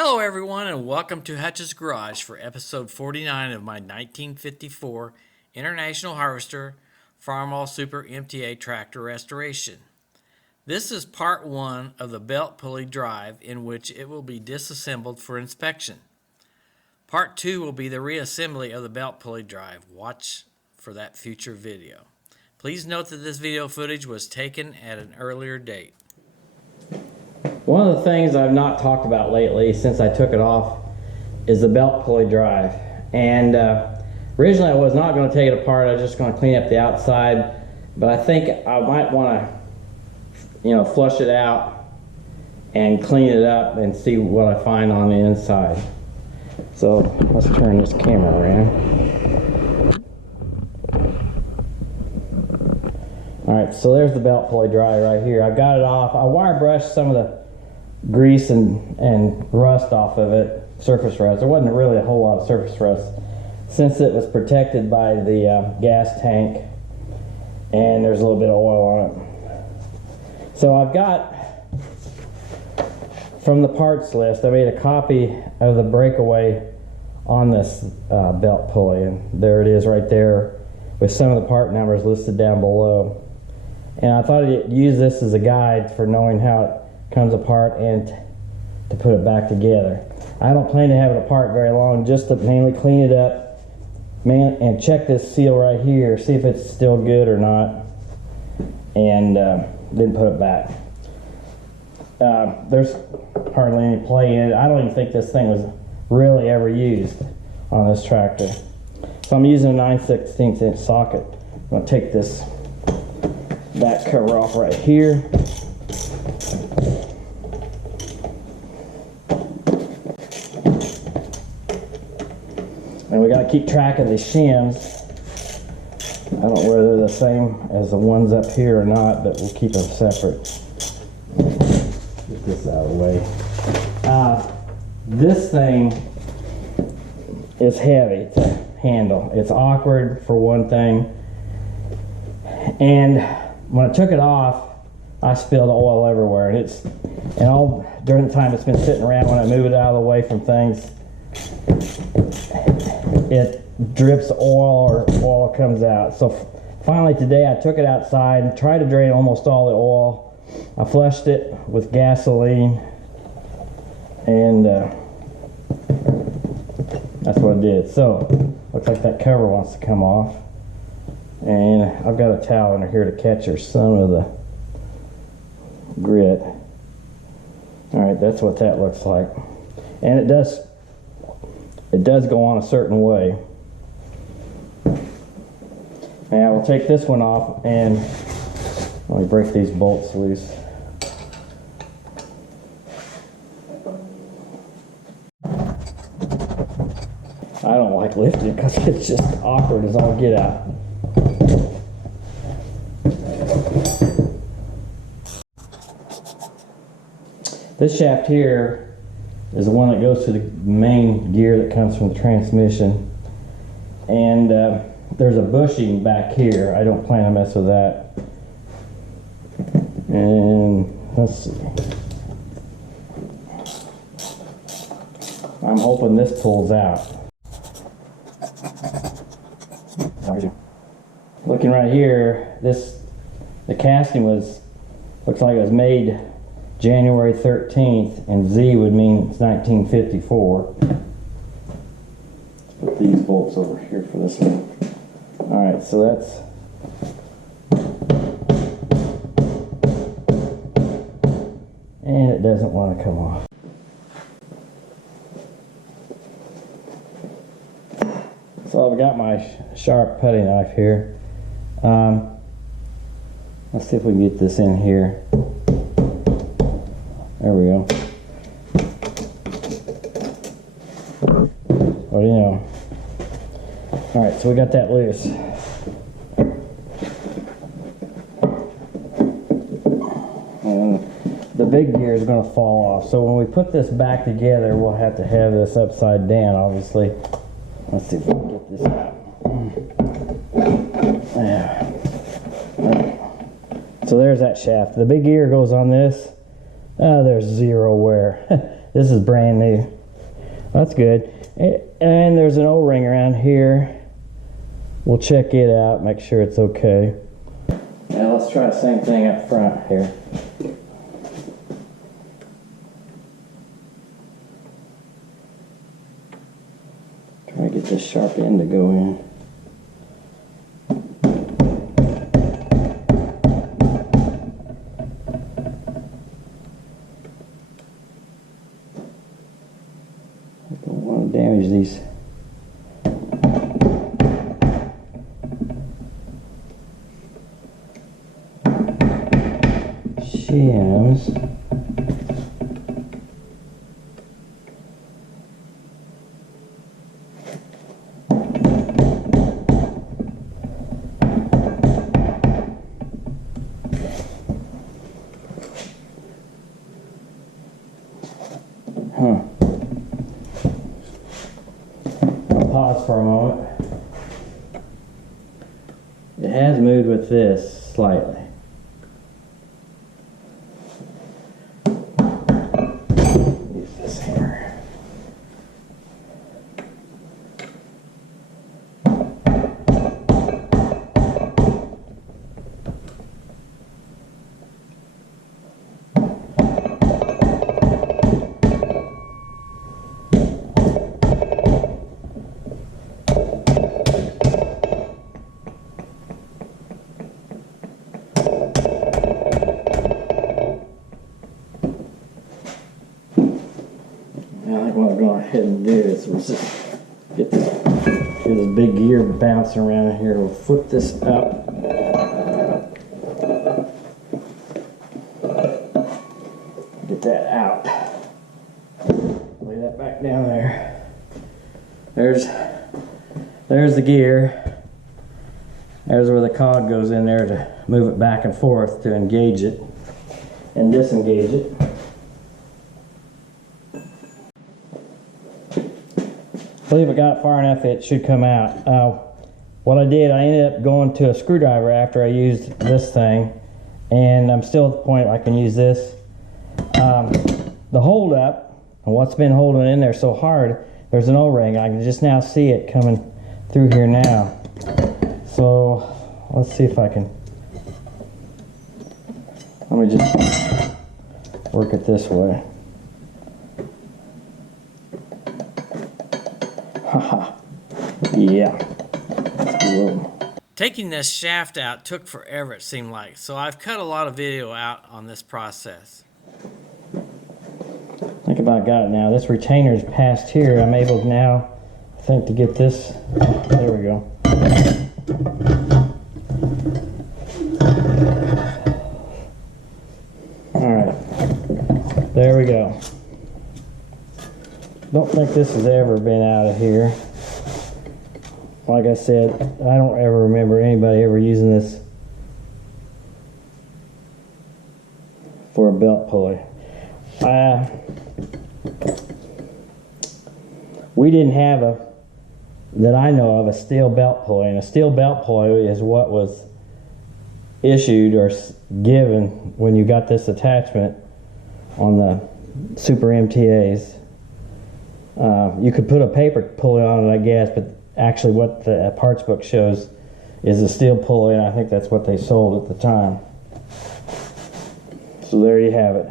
Hello everyone and welcome to Hutch's Garage for episode 49 of my 1954 International Harvester Farmall Super MTA tractor restoration. This is part 1 of the Belt Pulley Drive, in which it will be disassembled for inspection. Part 2 will be the reassembly of the Belt Pulley Drive. Watch for that future video. Please note that this video footage was taken at an earlier date. One of the things I've not talked about lately since I took it off is the Belt Pulley Drive. And originally I was not going to take it apart. I was just going to clean up the outside. But I think I might want to, flush it out and clean it up and see what I find on the inside. So let's turn this camera around. Alright, so there's the Belt Pulley Drive right here. I got it off. I wire brushed some of the grease and rust off of it, surface rust. There wasn't really a whole lot of surface rust since it was protected by the gas tank, and there's a little bit of oil on it. So I've got, from the parts list, I made a copy of the breakaway on this belt pulley, and there it is right there with some of the part numbers listed down below. And I thought I'd use this as a guide for knowing how it comes apart and to put it back together. I don't plan to have it apart very long, just to mainly clean it up, and check this seal right here, see if it's still good or not, and then put it back. There's hardly any play in it. I don't even think this thing was really ever used on this tractor. So I'm using a 9/16 inch socket. I'm going to take this back cover off right here. And we got to keep track of the shims. I don't know whether they're the same as the ones up here or not, but we'll keep them separate. Get this out of the way. This thing is heavy to handle. It's awkward for one thing. And when I took it off, I spilled oil everywhere. And all during the time it's been sitting around, when I move it out of the way from things, it drips oil or oil comes out. So finally today I took it outside and tried to drain almost all the oil. I flushed it with gasoline, and that's what I did. So looks like that cover wants to come off, and I've got a towel under here to catch some of the grit. Alright, that's what that looks like. And it does go on a certain way. Now we'll take this one off, and let me break these bolts loose. I don't like lifting it because it's just awkward as all get out. This shaft here is the one that goes to the main gear that comes from the transmission, and there's a bushing back here. I don't plan to mess with that. And let's see, I'm hoping this pulls out. Looking right here, the casting looks like it was made January 13th, and Z would mean it's 1954. Let's put these bolts over here for this one. Alright, so that's... and it doesn't want to come off. So I've got my sharp putty knife here. Let's see if we can get this in here. There we go. What do you know? Alright, so we got that loose. And the big gear is going to fall off. So when we put this back together, we'll have to have this upside down, obviously. Let's see if we can get this out. Yeah. So there's that shaft. The big gear goes on this. There's zero wear. This is brand new. That's good. And there's an O-ring around here. We'll check it out, make sure it's okay. Now let's try the same thing up front here. Try to get this sharp end to go in. I don't want to damage these. Shims. Huh. I'll pause for a moment. It has moved with this slightly. Use this hammer. I think what I'm going ahead and do is we'll just get this big gear bouncing around here. We'll flip this up. Get that out. Lay that back down there. There's the gear. There's where the cog goes in there to move it back and forth to engage it and disengage it. I believe I got it far enough it should come out. What I did, I ended up going to a screwdriver after I used this thing, and I'm still at the point I can use this. The hold up, and what's been holding it in there so hard, there's an O-ring. I can just now see it coming through here now. So let's see if I can, let me just work it this way. Haha, yeah. Taking this shaft out took forever, it seemed like, so I've cut a lot of video out on this process. I think about got it now. This retainer's past here. I'm able now, I think, to get this. There we go. Alright, there we go. Don't think this has ever been out of here. Like I said, I don't ever remember anybody ever using this for a belt pulley. We didn't have that I know of, a steel belt pulley, and a steel belt pulley is what was issued or given when you got this attachment on the Super MTAs. You could put a paper pulley on it, I guess, but actually what the parts book shows is a steel pulley, and I think that's what they sold at the time. So there you have it.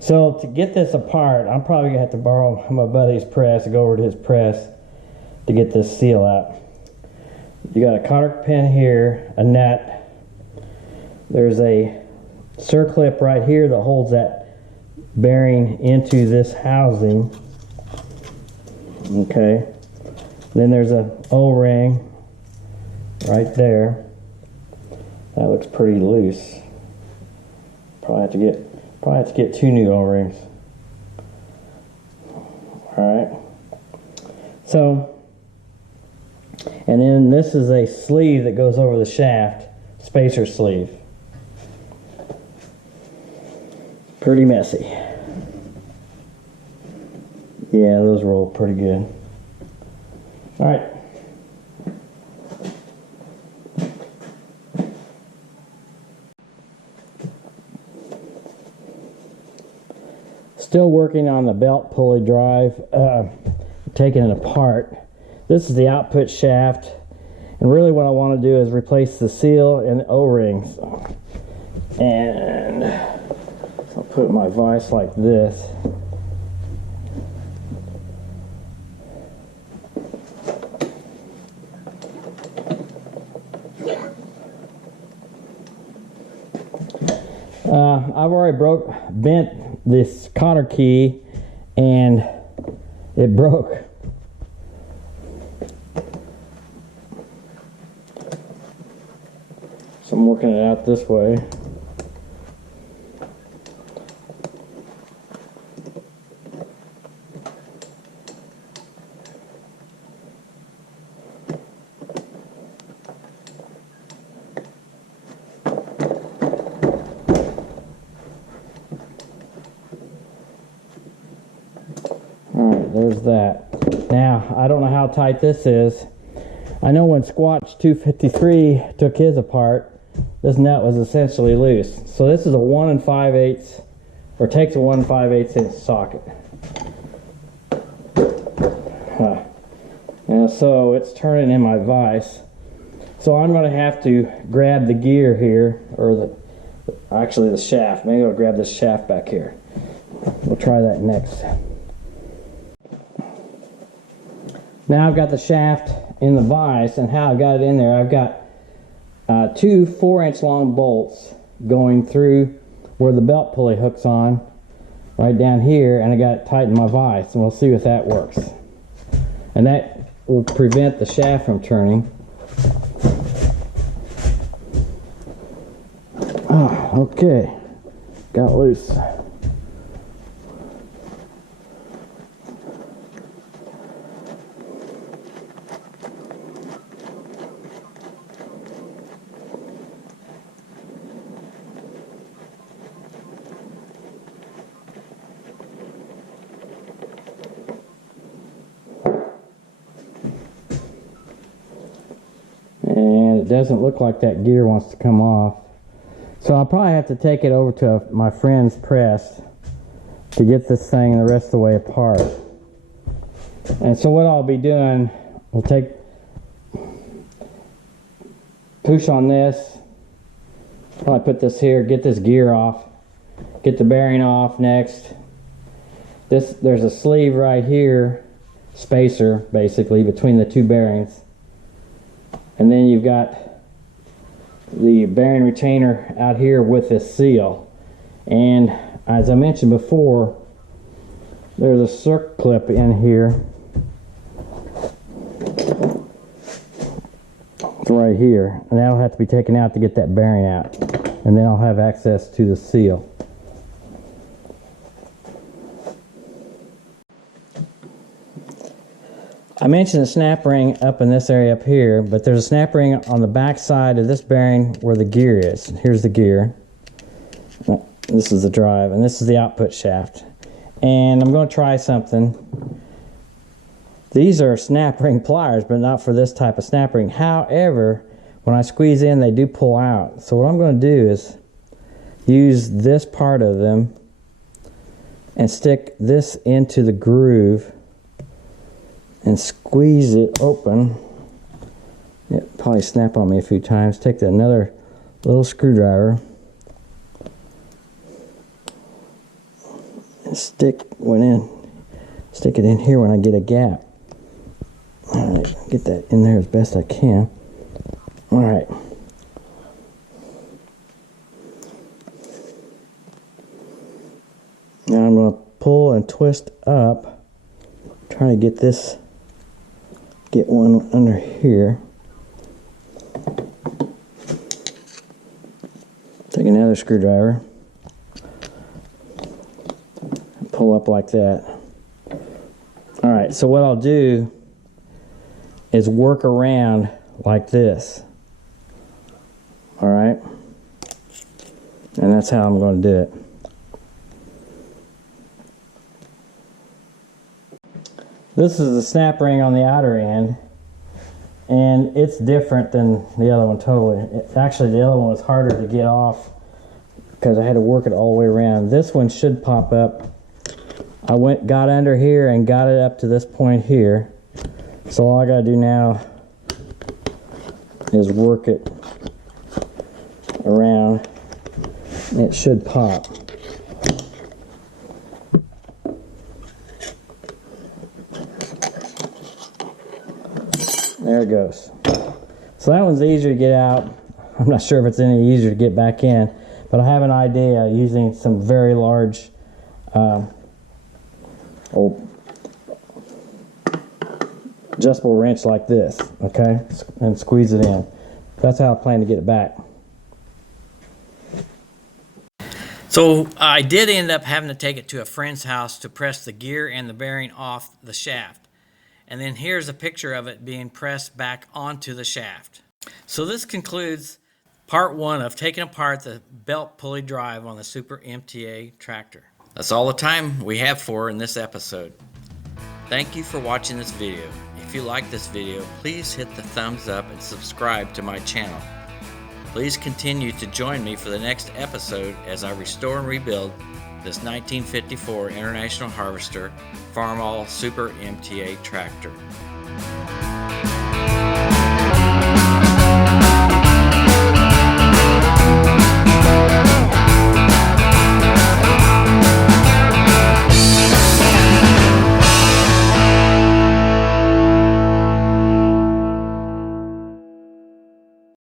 So to get this apart, I'm probably gonna have to borrow my buddy's press, go over to his press to get this seal out. You got a cotter pin here, a nut. There's a circlip right here that holds that bearing into this housing. Okay. Then there's a O-ring right there. That looks pretty loose. Probably have to get 2 new O-rings. Alright. So, and then this is a sleeve that goes over the shaft, spacer sleeve. Pretty messy. Yeah, those roll pretty good. Alright. Still working on the Belt Pulley Drive, taking it apart. This is the output shaft, and really what I want to do is replace the seal and the O-rings. And I'll put my vise like this. I've already bent this cotter key, and it broke. So I'm working it out this way. Alright, there's that. Now, I don't know how tight this is. I know when Squatch 253 took his apart, this nut was essentially loose. So this is a 1 5/8, or takes a 1 5/8 inch socket. And so it's turning in my vise. So I'm going to have to grab the gear here, or actually the shaft. Maybe I'll grab this shaft back here. We'll try that next. Now I've got the shaft in the vise, and how I got it in there, I've got 2 4-inch long bolts going through where the belt pulley hooks on, right down here, and I got it tight in my vise, and we'll see if that works. And that will prevent the shaft from turning. Okay, got loose. And it doesn't look like that gear wants to come off. So I'll probably have to take it over to my friend's press to get this thing the rest of the way apart. And so what I'll be doing, we'll push on this, probably put this here, get this gear off, get the bearing off next. There's a sleeve right here, spacer basically, between the 2 bearings. And then you've got the bearing retainer out here with this seal. And as I mentioned before, there's a circ clip in here. It's right here. And that'll have to be taken out to get that bearing out. And then I'll have access to the seal. I mentioned a snap ring up in this area up here, but there's a snap ring on the back side of this bearing where the gear is. Here's the gear. This is the drive, and this is the output shaft. And I'm going to try something. These are snap ring pliers, but not for this type of snap ring. However, when I squeeze in, they do pull out. So what I'm going to do is use this part of them and stick this into the groove and squeeze it open. It probably snap on me a few times. Take another little screwdriver and stick it in here when I get a gap. Alright, get that in there as best I can. Alright. Now I'm going to pull and twist up, try to get one under here. Take another screwdriver, and pull up like that. Alright, so what I'll do is work around like this. Alright? And that's how I'm going to do it. This is the snap ring on the outer end, and it's different than the other one totally. Actually, the other one was harder to get off because I had to work it all the way around. This one should pop up I got under here and got it up to this point here. So all I gotta do now is work it around and it should pop. There it goes. So that one's easier to get out. I'm not sure if it's any easier to get back in, but I have an idea using some very large adjustable wrench like this, okay, and squeeze it in. That's how I plan to get it back. So I did end up having to take it to a friend's house to press the gear and the bearing off the shaft. And then here's a picture of it being pressed back onto the shaft. So this concludes part 1 of taking apart the Belt Pulley Drive on the Super MTA tractor. That's all the time we have for in this episode. Thank you for watching this video. If you like this video, please hit the thumbs up and subscribe to my channel. Please continue to join me for the next episode as I restore and rebuild this 1954 International Harvester Farmall Super MTA tractor.